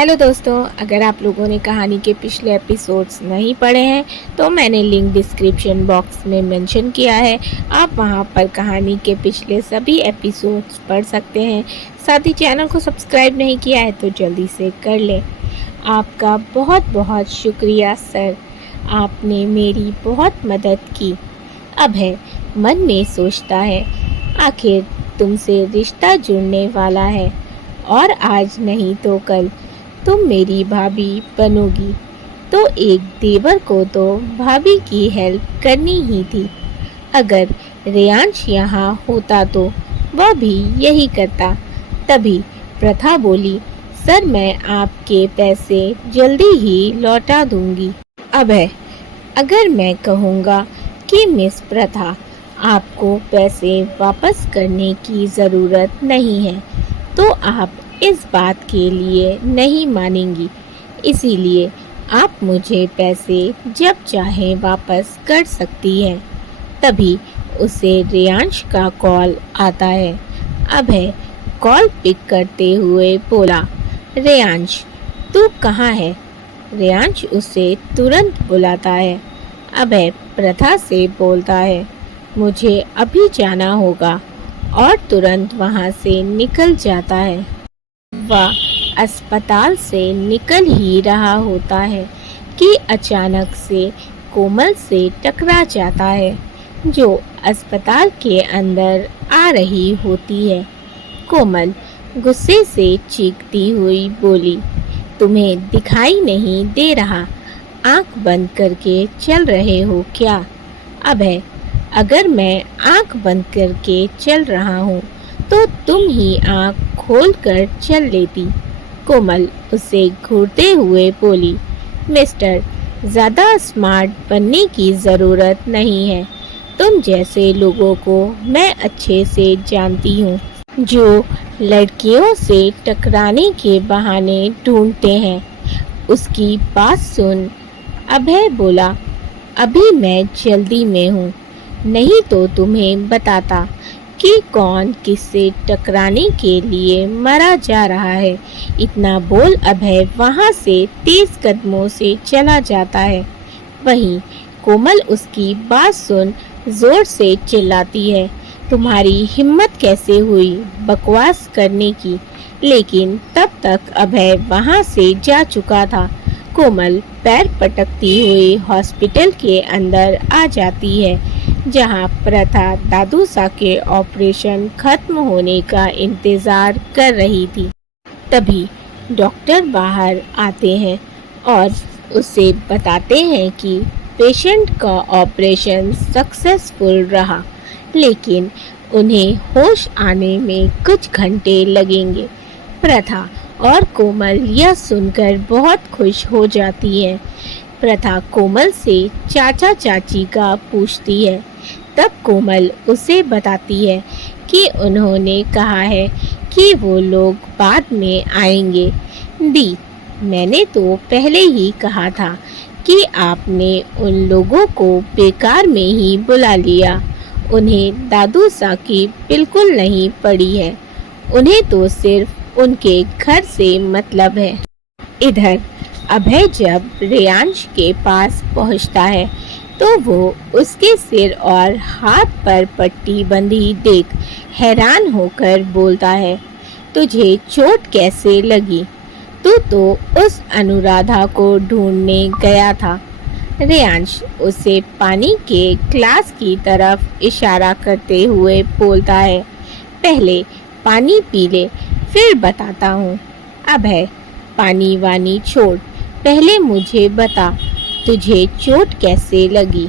Hello दोस्तों, अगर आप लोगों ने कहानी के पिछले एपिसोड्स नहीं पढ़े हैं तो मैंने लिंक डिस्क्रिप्शन बॉक्स में मेंशन किया है। आप वहां पर कहानी के पिछले सभी एपिसोड्स पढ़ सकते हैं। साथ ही चैनल को सब्सक्राइब नहीं किया है तो जल्दी से कर लें। आपका बहुत बहुत शुक्रिया सर, आपने मेरी बहुत मदद की। अभय मन में सोचता है, आखिर तुमसे रिश्ता जुड़ने वाला है और आज नहीं तो कल तुम मेरी भाभी बनोगी, तो एक देवर को तो भाभी की हेल्प करनी ही थी। अगर रेयांश यहाँ होता तो वह भी यही करता। तभी प्रथा बोली, सर मैं आपके पैसे जल्दी ही लौटा दूंगी। अभय, अगर मैं कहूँगा कि मिस प्रथा आपको पैसे वापस करने की ज़रूरत नहीं है तो आप इस बात के लिए नहीं मानेंगी, इसीलिए आप मुझे पैसे जब चाहें वापस कर सकती हैं। तभी उसे रेयांश का कॉल आता है। अभय कॉल पिक करते हुए बोला, रेयांश तू कहाँ है? रेयांश उसे तुरंत बुलाता है। अभय प्रथा से बोलता है, मुझे अभी जाना होगा और तुरंत वहाँ से निकल जाता है। वह अस्पताल से निकल ही रहा होता है कि अचानक से कोमल से टकरा जाता है, जो अस्पताल के अंदर आ रही होती है। कोमल गुस्से से चीखती हुई बोली, तुम्हें दिखाई नहीं दे रहा? आंख बंद करके चल रहे हो क्या? अभय, अगर मैं आंख बंद करके चल रहा हूँ तो तुम ही आंख खोल कर चल लेती। कोमल उसे घूरते हुए बोली, मिस्टर, ज़्यादा स्मार्ट बनने की ज़रूरत नहीं है। तुम जैसे लोगों को मैं अच्छे से जानती हूँ, जो लड़कियों से टकराने के बहाने ढूंढते हैं। उसकी बात सुन अभय बोला, अभी मैं जल्दी में हूँ, नहीं तो तुम्हें बताता कि कौन किससे टकराने के लिए मरा जा रहा है। इतना बोल अभय वहाँ से तेज कदमों से चला जाता है। वहीं कोमल उसकी बात सुन जोर से चिल्लाती है, तुम्हारी हिम्मत कैसे हुई बकवास करने की? लेकिन तब तक अभय वहाँ से जा चुका था। कोमल पैर पटकती हुई हॉस्पिटल के अंदर आ जाती है, जहां प्रथा दादू सा के ऑपरेशन खत्म होने का इंतजार कर रही थी। तभी डॉक्टर बाहर आते हैं और उसे बताते हैं कि पेशेंट का ऑपरेशन सक्सेसफुल रहा, लेकिन उन्हें होश आने में कुछ घंटे लगेंगे। प्रथा और कोमल यह सुनकर बहुत खुश हो जाती है। प्रथा कोमल से चाचा चाची का पूछती है। तब कोमल उसे बताती है कि उन्होंने कहा है कि वो लोग बाद में आएंगे। दी, मैंने तो पहले ही कहा था कि आपने उन लोगों को बेकार में ही बुला लिया। उन्हें दादू सा की बिल्कुल नहीं पड़ी है, उन्हें तो सिर्फ उनके घर से मतलब है। इधर अभय जब रेयांश के पास पहुंचता है तो वो उसके सिर और हाथ पर पट्टी बंधी देख हैरान होकर बोलता है, तुझे चोट कैसे लगी? तू तो उस अनुराधा को ढूंढने गया था। रेयांश उसे पानी के ग्लास की तरफ इशारा करते हुए बोलता है, पहले पानी पी ले, फिर बताता हूँ। अभय, पानी वानी छोड़, पहले मुझे बता, तुझे चोट कैसे लगी?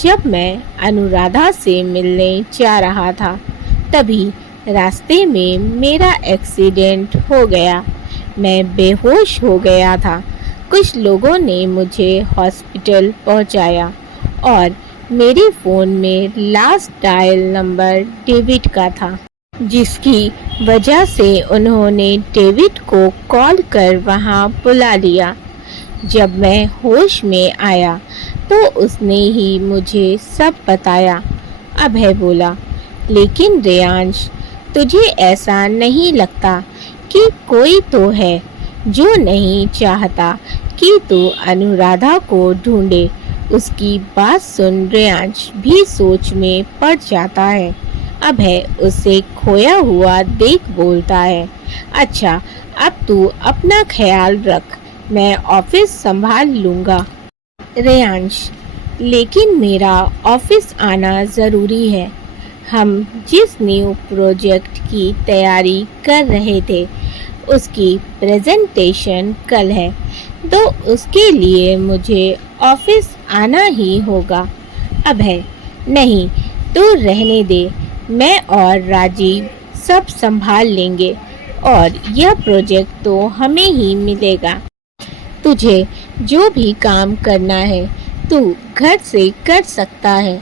जब मैं अनुराधा से मिलने जा रहा था तभी रास्ते में मेरा एक्सीडेंट हो गया। मैं बेहोश हो गया था। कुछ लोगों ने मुझे हॉस्पिटल पहुंचाया और मेरे फ़ोन में लास्ट डायल नंबर डेविड का था, जिसकी वजह से उन्होंने डेविड को कॉल कर वहां बुला लिया। जब मैं होश में आया तो उसने ही मुझे सब बताया। अभय बोला, लेकिन रेयांश, तुझे ऐसा नहीं लगता कि कोई तो है जो नहीं चाहता कि तू अनुराधा को ढूंढे। उसकी बात सुन रेयांश भी सोच में पड़ जाता है। अभय उसे खोया हुआ देख बोलता है, अच्छा अब तू अपना ख्याल रख, मैं ऑफिस संभाल लूँगा। रेयांश, लेकिन मेरा ऑफिस आना ज़रूरी है। हम जिस न्यू प्रोजेक्ट की तैयारी कर रहे थे उसकी प्रेजेंटेशन कल है, तो उसके लिए मुझे ऑफिस आना ही होगा। अभय, नहीं तो रहने दे, मैं और राजीव सब संभाल लेंगे और यह प्रोजेक्ट तो हमें ही मिलेगा। तुझे जो भी काम करना है तू घर से कर सकता है,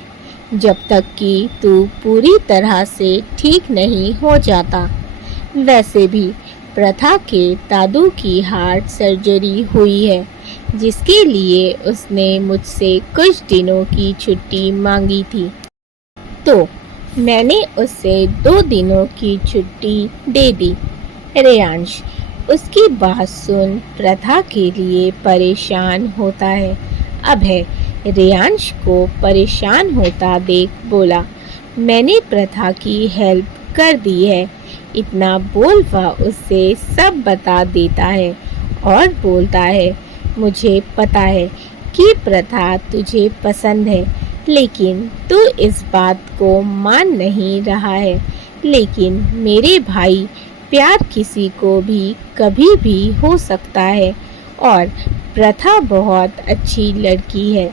जब तक कि तू पूरी तरह से ठीक नहीं हो जाता। वैसे भी प्रथा के दादू की हार्ट सर्जरी हुई है, जिसके लिए उसने मुझसे कुछ दिनों की छुट्टी मांगी थी, तो मैंने उससे 2 दिनों की छुट्टी दे दी। रेयांश उसकी बात सुन प्रथा के लिए परेशान होता है। अभय रेयांश को परेशान होता देख बोला, मैंने प्रथा की हेल्प कर दी है। इतना बोल वह उससे सब बता देता है और बोलता है, मुझे पता है कि प्रथा तुझे पसंद है, लेकिन तू इस बात को मान नहीं रहा है। लेकिन मेरे भाई, प्यार किसी को भी कभी भी हो सकता है और प्रथा बहुत अच्छी लड़की है,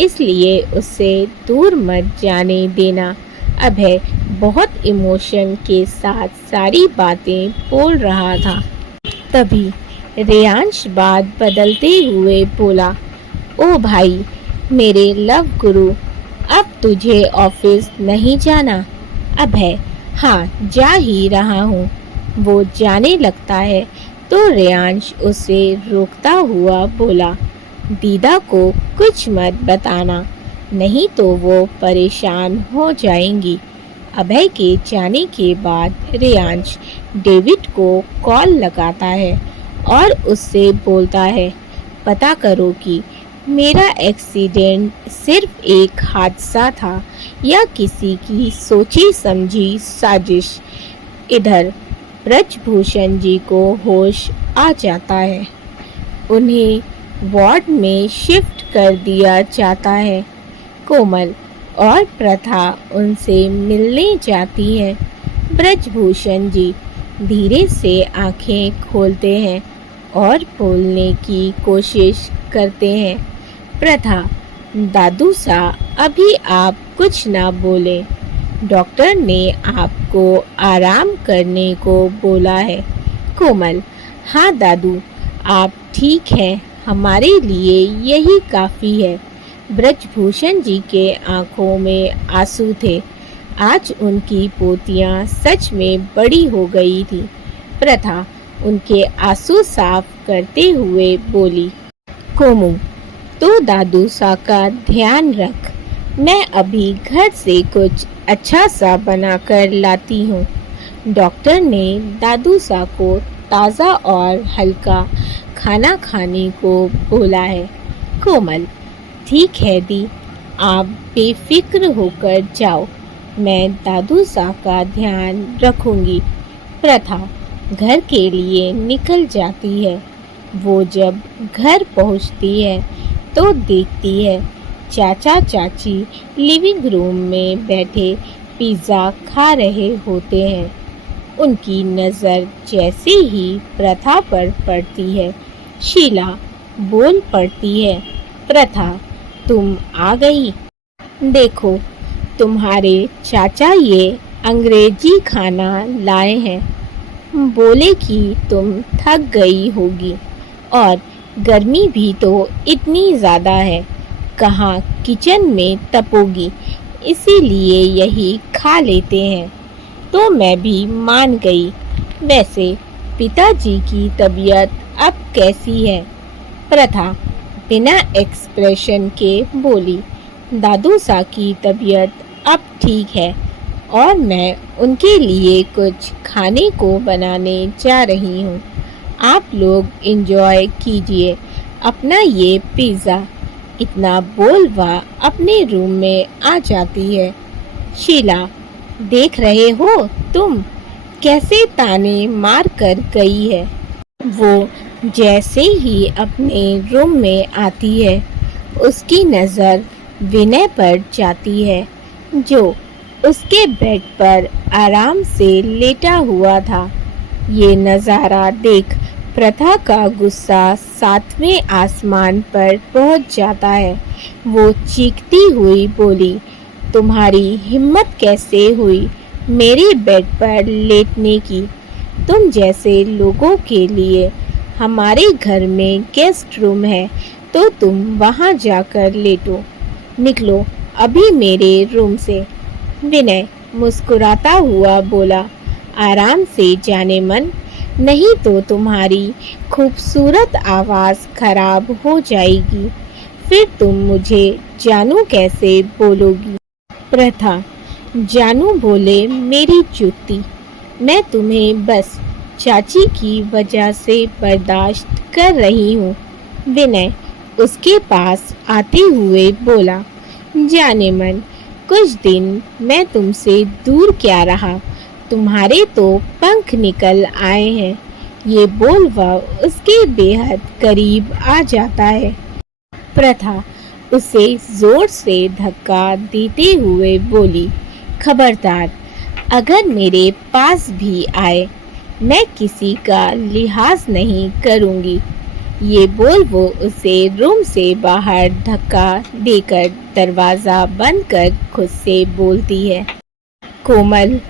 इसलिए उससे दूर मत जाने देना। अभय बहुत इमोशन के साथ सारी बातें बोल रहा था। तभी रेयांश बात बदलते हुए बोला, ओ भाई मेरे लव गुरु, अब तुझे ऑफिस नहीं जाना? अभय, हाँ जा ही रहा हूँ। वो जाने लगता है तो रेयांश उसे रोकता हुआ बोला, दीदा को कुछ मत बताना, नहीं तो वो परेशान हो जाएंगी। अभय के जाने के बाद रेयांश डेविड को कॉल लगाता है और उससे बोलता है, पता करो कि मेरा एक्सीडेंट सिर्फ एक हादसा था या किसी की सोची समझी साजिश। इधर ब्रजभूषण जी को होश आ जाता है। उन्हें वार्ड में शिफ्ट कर दिया जाता है। कोमल और प्रथा उनसे मिलने जाती है। ब्रजभूषण जी धीरे से आंखें खोलते हैं और बोलने की कोशिश करते हैं। प्रथा, दादू सा अभी आप कुछ ना बोले, डॉक्टर ने आपको आराम करने को बोला है। कोमल, हाँ दादू, आप ठीक हैं, हमारे लिए यही काफ़ी है। ब्रजभूषण जी के आंखों में आंसू थे। आज उनकी पोतियाँ सच में बड़ी हो गई थी। प्रथा उनके आंसू साफ करते हुए बोली, कोमू तो दादू सा का ध्यान रख, मैं अभी घर से कुछ अच्छा सा बनाकर लाती हूँ। डॉक्टर ने दादू सा को ताज़ा और हल्का खाना खाने को बोला है। कोमल, ठीक है दी, आप बेफिक्र होकर जाओ, मैं दादू सा का ध्यान रखूँगी। प्रथा घर के लिए निकल जाती है। वो जब घर पहुँचती है तो देखती है चाचा चाची लिविंग रूम में बैठे पिज़्ज़ा खा रहे होते हैं। उनकी नज़र जैसे ही प्रथा पर पड़ती है, शीला बोल पड़ती है, प्रथा तुम आ गई। देखो तुम्हारे चाचा ये अंग्रेजी खाना लाए हैं, बोले कि तुम थक गई होगी और गर्मी भी तो इतनी ज़्यादा है, कहाँ किचन में तपोगी, इसीलिए यही खा लेते हैं। तो मैं भी मान गई। वैसे पिताजी की तबीयत अब कैसी है? प्रथा बिना एक्सप्रेशन के बोली, दादू सा की तबीयत अब ठीक है और मैं उनके लिए कुछ खाने को बनाने जा रही हूँ। आप लोग एंजॉय कीजिए अपना ये पिज़्ज़ा। इतना बोल वह अपने रूम में आ जाती है। शीला, देख रहे हो तुम कैसे ताने मार कर गई है। वो जैसे ही अपने रूम में आती है उसकी नज़र विनय पर जाती है जो उसके बेड पर आराम से लेटा हुआ था। ये नज़ारा देख प्रथा का गुस्सा सातवें आसमान पर पहुंच जाता है। वो चीखती हुई बोली, तुम्हारी हिम्मत कैसे हुई मेरे बेड पर लेटने की? तुम जैसे लोगों के लिए हमारे घर में गेस्ट रूम है तो तुम वहाँ जाकर लेटो। निकलो अभी मेरे रूम से। विनय मुस्कुराता हुआ बोला, आराम से जाने मन, नहीं तो तुम्हारी खूबसूरत आवाज़ खराब हो जाएगी। फिर तुम मुझे जानू कैसे बोलोगी? प्रथा, जानू बोले मेरी चुत्ती, मैं तुम्हें बस चाची की वजह से बर्दाश्त कर रही हूँ। विनय उसके पास आते हुए बोला, जाने मन, कुछ दिन मैं तुमसे दूर क्या रहा, तुम्हारे तो पंख निकल आए हैं। ये बोल वह उसके बेहद करीब आ जाता है। प्रथा उसे जोर से धक्का देते हुए बोली, खबरदार, अगर मेरे पास भी आए मैं किसी का लिहाज नहीं करूँगी। ये बोल वो उसे रूम से बाहर धक्का देकर दरवाज़ा बंद कर खुद से बोलती है, कोमल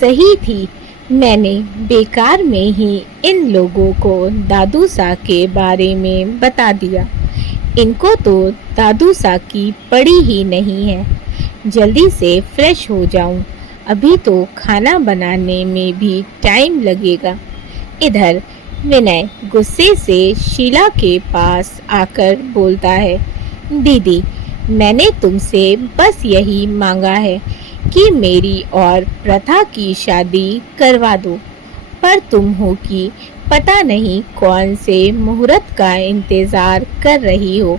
सही थी, मैंने बेकार में ही इन लोगों को दादू सा के बारे में बता दिया। इनको तो दादू सा की पड़ी ही नहीं है। जल्दी से फ्रेश हो जाऊं, अभी तो खाना बनाने में भी टाइम लगेगा। इधर विनय गुस्से से शीला के पास आकर बोलता है, दीदी, मैंने तुमसे बस यही मांगा है कि मेरी और प्रथा की शादी करवा दो, पर तुम हो कि पता नहीं कौन से मुहूर्त का इंतज़ार कर रही हो।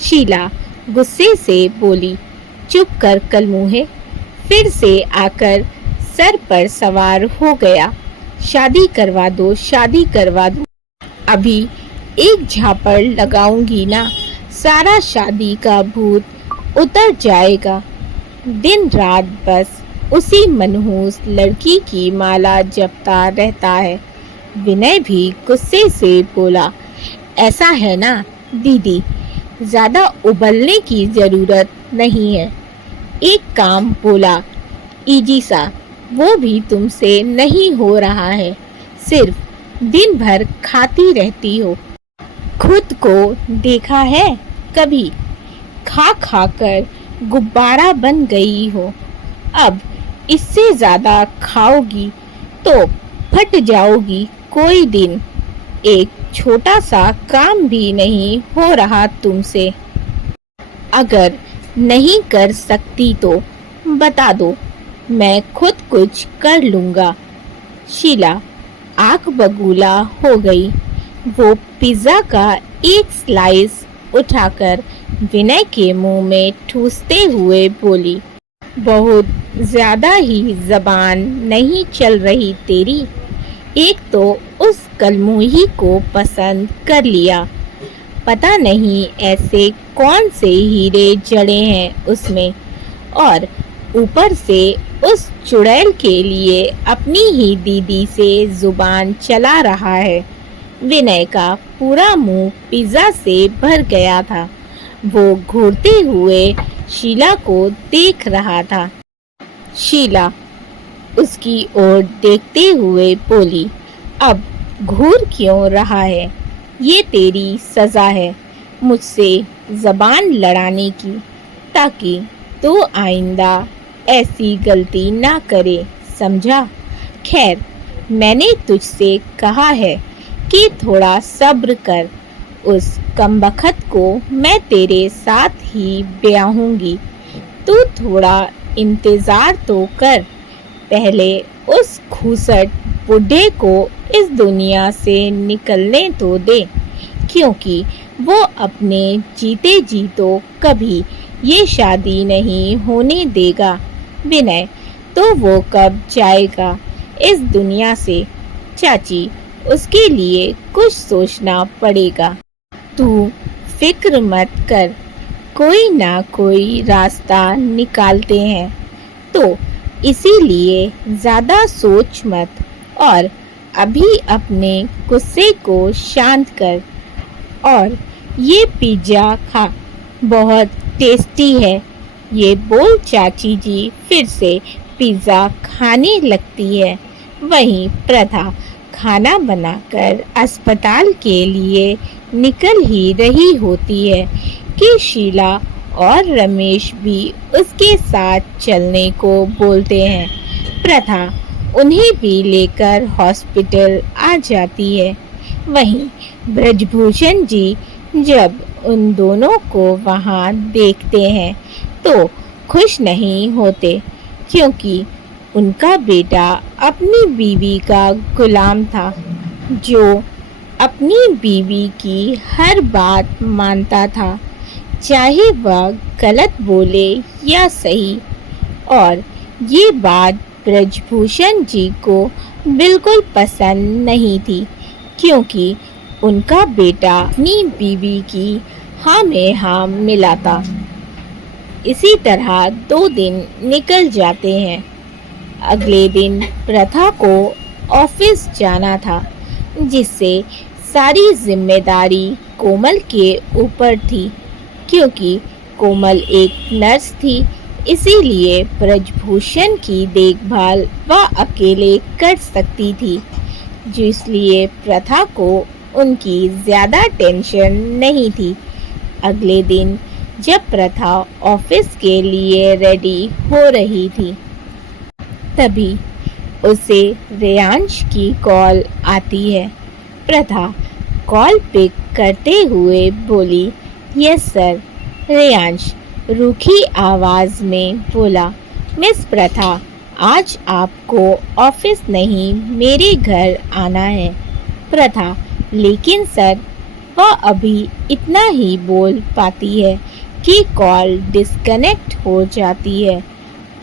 शीला गुस्से से बोली, चुप कर कलमुहे, फिर से आकर सर पर सवार हो गया। शादी करवा दो, शादी करवा दो, अभी एक झापड़ लगाऊंगी ना, सारा शादी का भूत उतर जाएगा। दिन रात बस उसी मनहूस लड़की की माला जपता रहता है। विनय भी गुस्से से बोला, ऐसा है ना दीदी, ज़्यादा उबलने की ज़रूरत नहीं है। एक काम बोला इजी सा, वो भी तुमसे नहीं हो रहा है, सिर्फ दिन भर खाती रहती हो। खुद को देखा है कभी? खा खा कर गुब्बारा बन गई हो। अब इससे ज़्यादा खाओगी तो फट जाओगी कोई दिन। एक छोटा सा काम भी नहीं हो रहा तुमसे। अगर नहीं कर सकती तो बता दो, मैं खुद कुछ कर लूँगा। शीला आँख बबूला हो गई। वो पिज़्ज़ा का एक स्लाइस उठाकर विनय के मुंह में ठूसते हुए बोली, बहुत ज़्यादा ही ज़बान नहीं चल रही तेरी। एक तो उस कलमुही को पसंद कर लिया, पता नहीं ऐसे कौन से हीरे जड़े हैं उसमें, और ऊपर से उस चुड़ैल के लिए अपनी ही दीदी से ज़ुबान चला रहा है। विनय का पूरा मुंह पिज़्ज़ा से भर गया था। वो घूरते हुए शीला को देख रहा था। शीला उसकी ओर देखते हुए बोली, अब घूर क्यों रहा है? ये तेरी सज़ा है मुझसे ज़बान लड़ाने की, ताकि तू आइंदा ऐसी गलती ना करे, समझा? खैर, मैंने तुझसे कहा है कि थोड़ा सब्र कर, उस कमबख्त को मैं तेरे साथ ही ब्याहूंगी। तू थोड़ा इंतज़ार तो कर, पहले उस खूसट बुढ़े को इस दुनिया से निकलने तो दे, क्योंकि वो अपने जीते जी तो कभी ये शादी नहीं होने देगा। विनय, तो वो कब जाएगा इस दुनिया से? चाची, उसके लिए कुछ सोचना पड़ेगा। तू फिक्र मत कर, कोई ना कोई रास्ता निकालते हैं। तो इसीलिए ज़्यादा सोच मत और अभी अपने गुस्से को शांत कर और ये पिज़्ज़ा खा, बहुत टेस्टी है। ये बोल चाची जी फिर से पिज़्ज़ा खाने लगती है। वहीं प्रथा खाना बनाकर अस्पताल के लिए निकल ही रही होती है कि शीला और रमेश भी उसके साथ चलने को बोलते हैं। प्रथा उन्हें भी लेकर हॉस्पिटल आ जाती है। वहीं ब्रजभूषण जी जब उन दोनों को वहां देखते हैं तो खुश नहीं होते, क्योंकि उनका बेटा अपनी बीवी का गुलाम था, जो अपनी बीवी की हर बात मानता था, चाहे वह गलत बोले या सही। और ये बात ब्रजभूषण जी को बिल्कुल पसंद नहीं थी, क्योंकि उनका बेटा अपनी बीवी की हाँ में हाँ मिलाता। इसी तरह 2 दिन निकल जाते हैं। अगले दिन प्रथा को ऑफिस जाना था, जिससे सारी जिम्मेदारी कोमल के ऊपर थी, क्योंकि कोमल एक नर्स थी। इसीलिए ब्रजभूषण की देखभाल वह अकेले कर सकती थी, जिसलिए प्रथा को उनकी ज़्यादा टेंशन नहीं थी। अगले दिन जब प्रथा ऑफिस के लिए रेडी हो रही थी, तभी उसे रेयांश की कॉल आती है। प्रथा कॉल पिक करते हुए बोली, यस सर। रेयांश रूखी आवाज़ में बोला, मिस प्रथा, आज आपको ऑफिस नहीं मेरे घर आना है। प्रथा, लेकिन सर। वह अभी इतना ही बोल पाती है कि कॉल डिस्कनेक्ट हो जाती है।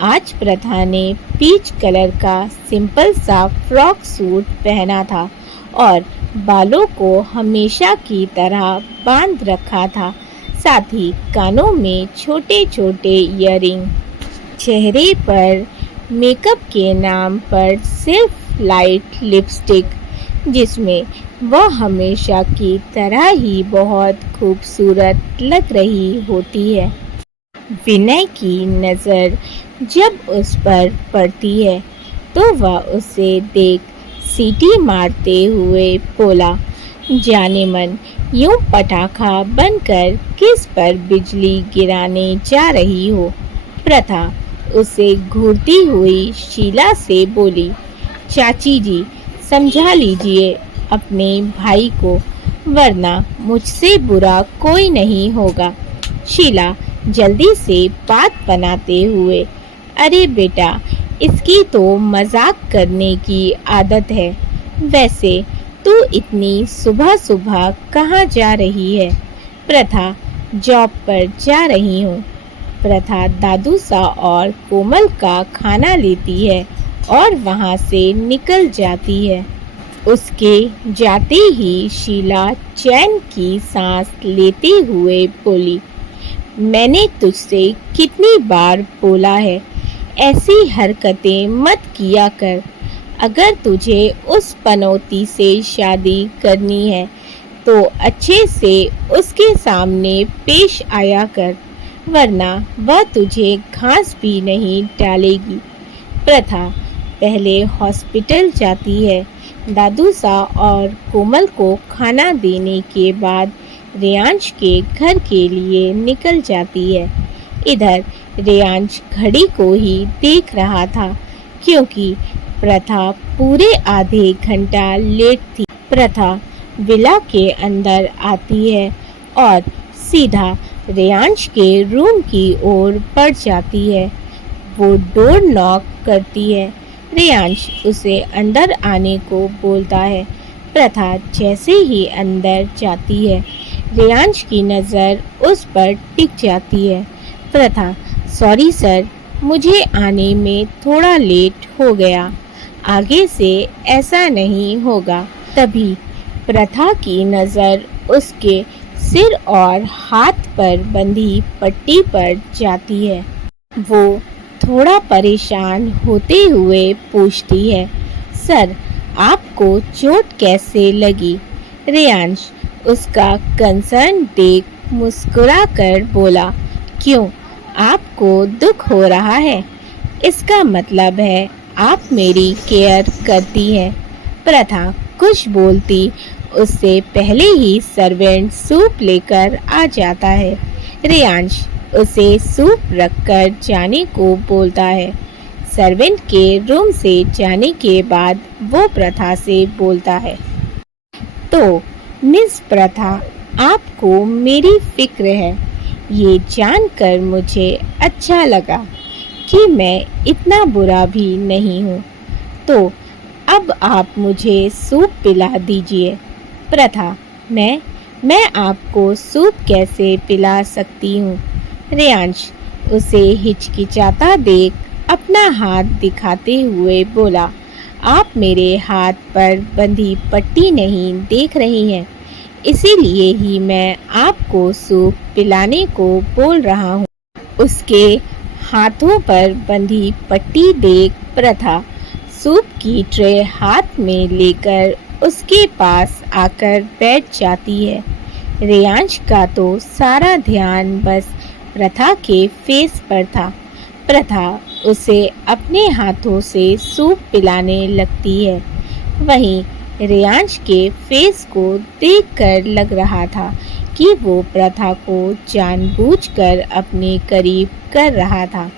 आज प्रथा ने पीच कलर का सिंपल सा फ्रॉक सूट पहना था और बालों को हमेशा की तरह बांध रखा था, साथ ही कानों में छोटे छोटे ईयरिंग। चेहरे पर मेकअप के नाम पर सिर्फ लाइट लिपस्टिक, जिसमें वह हमेशा की तरह ही बहुत खूबसूरत लग रही होती है। विनय की नज़र जब उस पर पड़ती है तो वह उसे देख सीटी मारते हुए बोला, जाने मन यूं पटाखा बनकर किस पर बिजली गिराने जा रही हो। प्रथा उसे घूरती हुई शीला से बोली, चाची जी समझा लीजिए अपने भाई को, वरना मुझसे बुरा कोई नहीं होगा। शीला जल्दी से बात बनाते हुए, अरे बेटा, इसकी तो मजाक करने की आदत है। वैसे तू इतनी सुबह सुबह कहाँ जा रही है? प्रथा, जॉब पर जा रही हूँ। प्रथा दादू सा और कोमल का खाना लेती है और वहाँ से निकल जाती है। उसके जाते ही शीला चैन की सांस लेते हुए बोली, मैंने तुझसे कितनी बार बोला है, ऐसी हरकतें मत किया कर। अगर तुझे उस पनौती से शादी करनी है तो अच्छे से उसके सामने पेश आया कर, वरना वह तुझे घास भी नहीं डालेगी। प्रथा पहले हॉस्पिटल जाती है। दादू सा और कोमल को खाना देने के बाद रेयांश के घर के लिए निकल जाती है। इधर रेयांश घड़ी को ही देख रहा था, क्योंकि प्रथा पूरे आधे घंटा लेट थी। प्रथा विला के अंदर आती है और सीधा रेयांश के रूम की ओर बढ़ जाती है। वो डोर नॉक करती है। रेयांश उसे अंदर आने को बोलता है। प्रथा जैसे ही अंदर जाती है, रेयांश की नज़र उस पर टिक जाती है। प्रथा, सॉरी सर, मुझे आने में थोड़ा लेट हो गया, आगे से ऐसा नहीं होगा। तभी प्रथा की नज़र उसके सिर और हाथ पर बंधी पट्टी पर जाती है। वो थोड़ा परेशान होते हुए पूछती है, सर, आपको चोट कैसे लगी? रेयांश उसका कंसर्न देख मुस्कुराकर बोला, क्यों, आपको दुख हो रहा है? इसका मतलब है आप मेरी केयर करती हैं। प्रथा कुछ बोलती उससे पहले ही सर्वेंट सूप लेकर आ जाता है। रेयांश उसे सूप रखकर जाने को बोलता है। सर्वेंट के रूम से जाने के बाद वो प्रथा से बोलता है, तो मिस प्रथा, आपको मेरी फिक्र है। ये जानकर मुझे अच्छा लगा कि मैं इतना बुरा भी नहीं हूँ। तो अब आप मुझे सूप पिला दीजिए। प्रथा, मैं आपको सूप कैसे पिला सकती हूँ? रेयांश उसे हिचकिचाता देख अपना हाथ दिखाते हुए बोला, आप मेरे हाथ पर बंधी पट्टी नहीं देख रही हैं, इसीलिए ही मैं आपको सूप पिलाने को बोल रहा हूँ। उसके हाथों पर बंधी पट्टी देख प्रथा सूप की ट्रे हाथ में लेकर उसके पास आकर बैठ जाती है। रेयांश का तो सारा ध्यान बस प्रथा के फेस पर था। प्रथा उसे अपने हाथों से सूप पिलाने लगती है। वहीं रेयांश के फेस को देखकर लग रहा था कि वो प्रथा को जानबूझकर अपने करीब कर रहा था।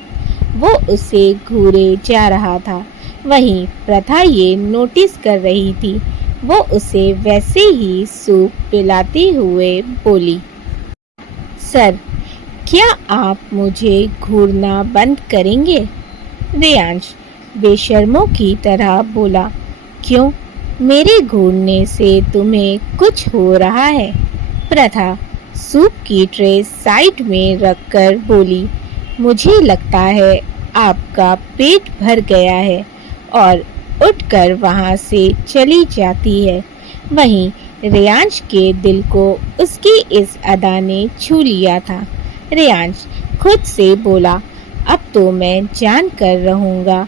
वो उसे घूरे जा रहा था। वहीं प्रथा ये नोटिस कर रही थी। वो उसे वैसे ही सूप पिलाते हुए बोली, सर, क्या आप मुझे घूरना बंद करेंगे? रेयांश बेशर्मों की तरह बोला, क्यों, मेरे घूरने से तुम्हें कुछ हो रहा है? प्रथा सूप की ट्रे साइड में रखकर बोली, मुझे लगता है आपका पेट भर गया है, और उठकर वहाँ से चली जाती है। वहीं रेयांश के दिल को उसकी इस अदा ने छू लिया था। रेयांश खुद से बोला, अब तो मैं जान कर रहूँगा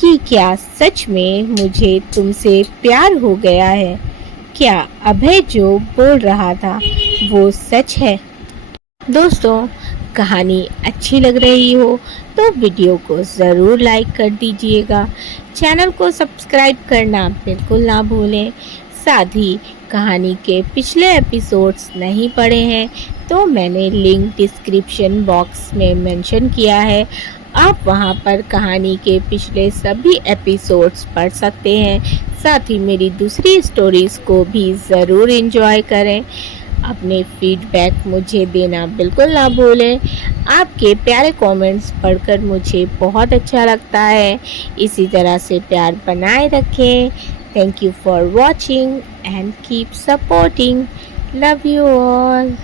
कि क्या सच में मुझे तुमसे प्यार हो गया है। क्या अभय जो बोल रहा था वो सच है? दोस्तों, कहानी अच्छी लग रही हो तो वीडियो को ज़रूर लाइक कर दीजिएगा। चैनल को सब्सक्राइब करना बिल्कुल ना भूलें। साथ ही कहानी के पिछले एपिसोड्स नहीं पढ़े हैं तो मैंने लिंक डिस्क्रिप्शन बॉक्स में मेंशन किया है। आप वहां पर कहानी के पिछले सभी एपिसोड्स पढ़ सकते हैं। साथ ही मेरी दूसरी स्टोरीज़ को भी ज़रूर एंजॉय करें। अपने फीडबैक मुझे देना बिल्कुल ना भूलें। आपके प्यारे कमेंट्स पढ़कर मुझे बहुत अच्छा लगता है। इसी तरह से प्यार बनाए रखें। Thank you for watching and keep supporting. Love you all.